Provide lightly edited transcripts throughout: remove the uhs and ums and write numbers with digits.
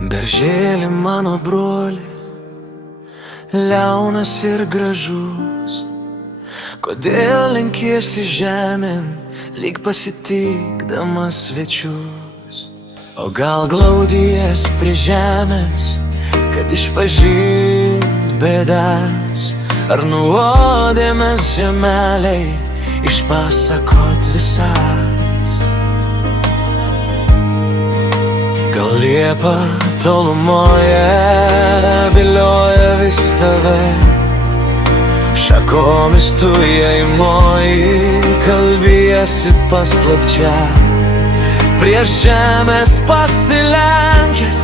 Beržėli mano broli, liaunas ir gražus, kodėl lenkiesi žemėn, lyg pasitikdamas svečius? O gal glaudies prie žemės, kad išpažint bėdas, ar nuodėmes žemeliai išpasakot visas? Gal liepa tolumoje vilioja vis tave, šakomis tu jai moji, kalbėsi paslapčia, prieš žemės pasilenkęs,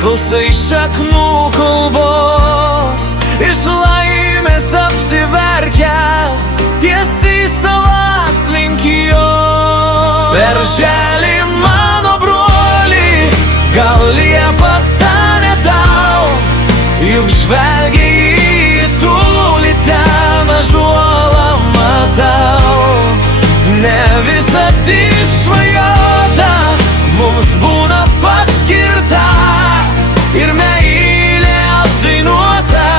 klausai šaknų kalbos, iš laimės apsiverkęs, tiesiai savas link jo. Berželi mano broli, gal liepa ta ne tau, juk žvelgiai į tūlį ten ąžuolą matau. Ne visad išsvajota mums būna paskirta, ir meilė apdainuota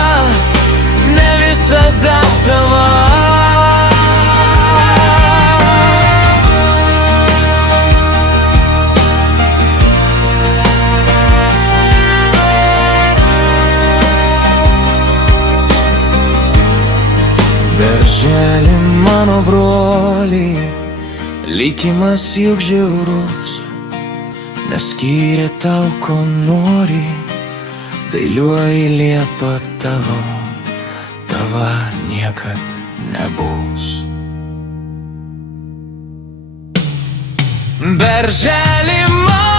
ne visada tava. Berželi mano broli, likimas juk žiaurus, neskyrė tau ko nori, dailiuoji liepa tavo, tava niekad nebus. Berželi mano